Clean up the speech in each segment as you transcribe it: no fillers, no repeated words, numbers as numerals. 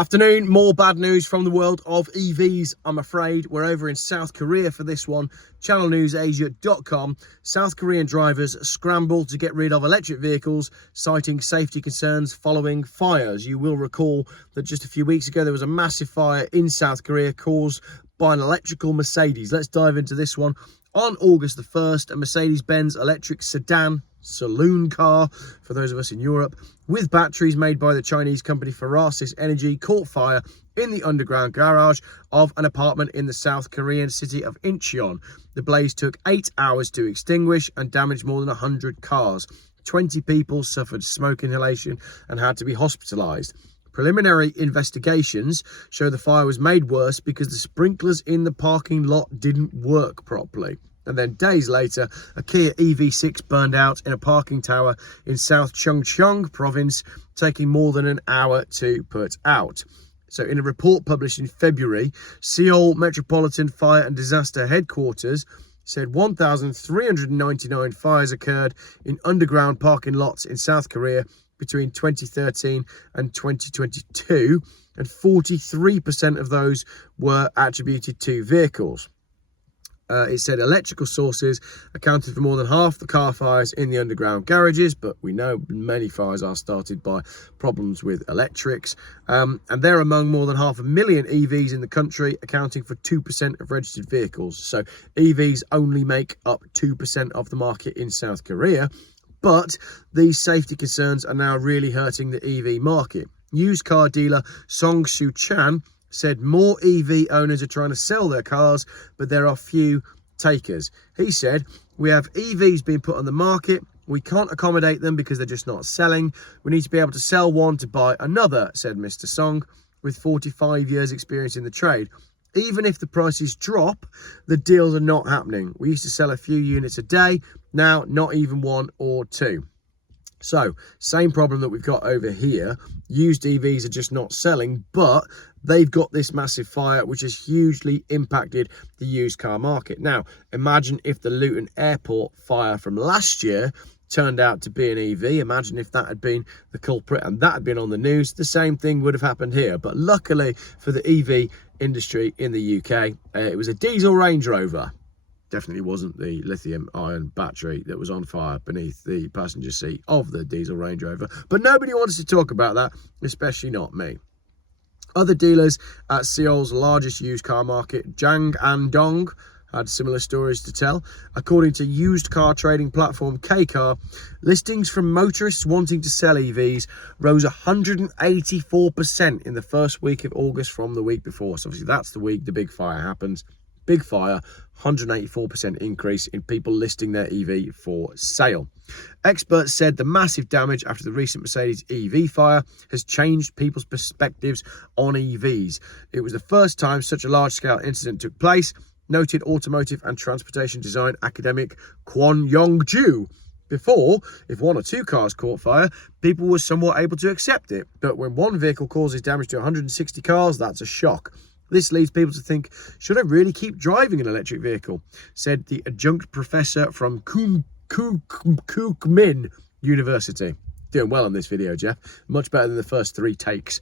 Afternoon, more bad news from the world of EVs, I'm afraid. We're over in South Korea for this one. ChannelNewsAsia.com. South Korean drivers scramble to get rid of electric vehicles, citing safety concerns following fires. You will recall that just a few weeks ago, there was a massive fire in South Korea caused by an electrical Mercedes. Let's dive into this one. On August the 1st, a Mercedes-Benz electric sedan, saloon car for those of us in Europe, with batteries made by the Chinese company Farasis Energy, caught fire in the underground garage of an apartment in the South Korean city of Incheon. The blaze took 8 hours to extinguish and damaged more than 100 cars. 20 people suffered smoke inhalation and had to be hospitalized. Preliminary investigations show the fire was made worse because the sprinklers in the parking lot didn't work properly. And then days later, a Kia EV6 burned out in a parking tower in South Chungcheong province, taking more than an hour to put out. So in a report published in February, Seoul Metropolitan Fire and Disaster Headquarters said 1,399 fires occurred in underground parking lots in South Korea between 2013 and 2022, and 43% of those were attributed to vehicles. It said electrical sources accounted for more than half the car fires in the underground garages, but we know many fires are started by problems with electrics. And they're among more than 500,000 EVs in the country, accounting for 2% of registered vehicles. So EVs only make up 2% of the market in South Korea. But these safety concerns are now really hurting the EV market. Used car dealer Song Soo Chan said more EV owners are trying to sell their cars, but there are few takers. He said, "We have EVs being put on the market. We can't accommodate them because they're just not selling. We need to be able to sell one to buy another," said Mr. Song, with 45 years experience in the trade. "Even if the prices drop, the deals are not happening. We used to sell a few units a day. Now, not even one or two." So, same problem that we've got over here. Used EVs are just not selling, but they've got this massive fire, which has hugely impacted the used car market. Now, imagine if the Luton Airport fire from last year turned out to be an EV. Imagine if that had been the culprit and that had been on the news. The same thing would have happened here. But luckily for the EV industry in the UK, it was a diesel Range Rover. Definitely wasn't the lithium-ion battery that was on fire beneath the passenger seat of the diesel Range Rover. But nobody wants to talk about that, especially not me. Other dealers at Seoul's largest used car market, Jangandong, had similar stories to tell. According to used car trading platform K-Car, listings from motorists wanting to sell EVs rose 184% in the first week of August from the week before. So obviously that's the week the big fire happens. Big fire, 184% increase in people listing their EV for sale. Experts said the massive damage after the recent Mercedes EV fire has changed people's perspectives on EVs. It was the first time such a large-scale incident took place, noted automotive and transportation design academic Kwon Yong-ju. Before, if one or two cars caught fire, people were somewhat able to accept it. But when one vehicle causes damage to 160 cars, that's a shock. This leads people to think, should I really keep driving an electric vehicle? Said the adjunct professor from Kookmin University. Doing well on this video, Jeff. Much better than the first 3 takes.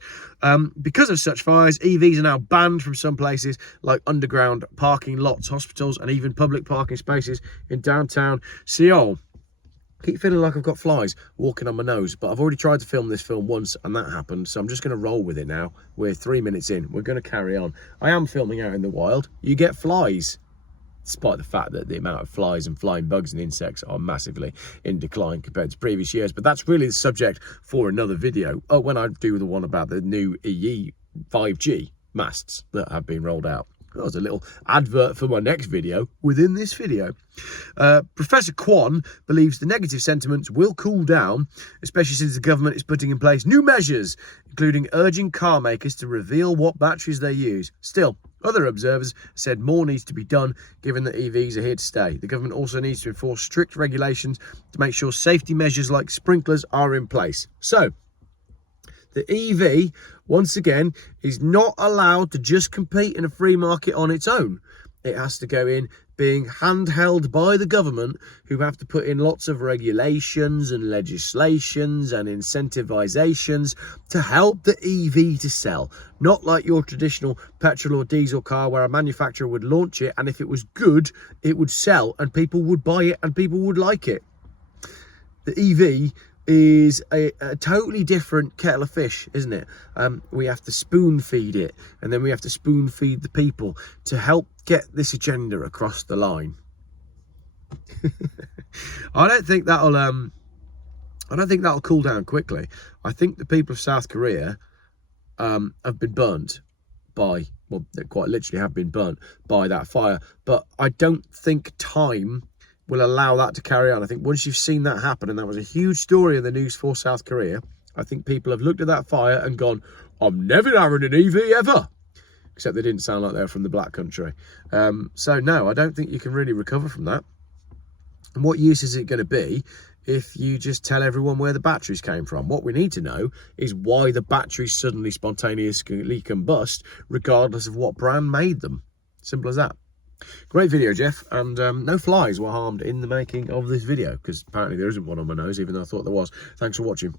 Because of such fires, EVs are now banned from some places like underground parking lots, hospitals, and even public parking spaces in downtown Seoul. I keep feeling like I've got flies walking on my nose, but I've already tried to film this film once and that happened, so I'm just going to roll with it now. We're 3 minutes in. We're going to carry on. I am filming out in the wild. You get flies, despite the fact that the amount of flies and flying bugs and insects are massively in decline compared to previous years. But that's really the subject for another video. Oh, when I do the one about the new EE 5G masts that have been rolled out. That was a little advert for my next video within this video. Professor Kwon believes the negative sentiments will cool down, especially since the government is putting in place new measures, including urging car makers to reveal what batteries they use. Still, other observers said more needs to be done, given that EVs are here to stay. The government also needs to enforce strict regulations to make sure safety measures like sprinklers are in place. So, the EV, once again, is not allowed to just compete in a free market on its own. It has to go in being handheld by the government, who have to put in lots of regulations and legislations and incentivizations to help the EV to sell. Not like your traditional petrol or diesel car where a manufacturer would launch it, and if it was good, it would sell and people would buy it and people would like it. The EV is a totally different kettle of fish, isn't it? We have to spoon feed it, and then we have to spoon feed the people to help get this agenda across the line. I don't think that'll cool down quickly. I think the people of South Korea have been burnt by, well, they quite literally have been burnt by that fire, but I don't think time will allow that to carry on. I think once you've seen that happen, and that was a huge story in the news for South Korea, I think people have looked at that fire and gone, I'm never having an EV ever. Except they didn't sound like they're from the black country. So no, I don't think you can really recover from that. And what use is it going to be if you just tell everyone where the batteries came from? What we need to know is why the batteries suddenly spontaneously combust, regardless of what brand made them. Simple as that. Great video, Jeff, and no flies were harmed in the making of this video, because apparently there isn't one on my nose, even though I thought there was. Thanks for watching.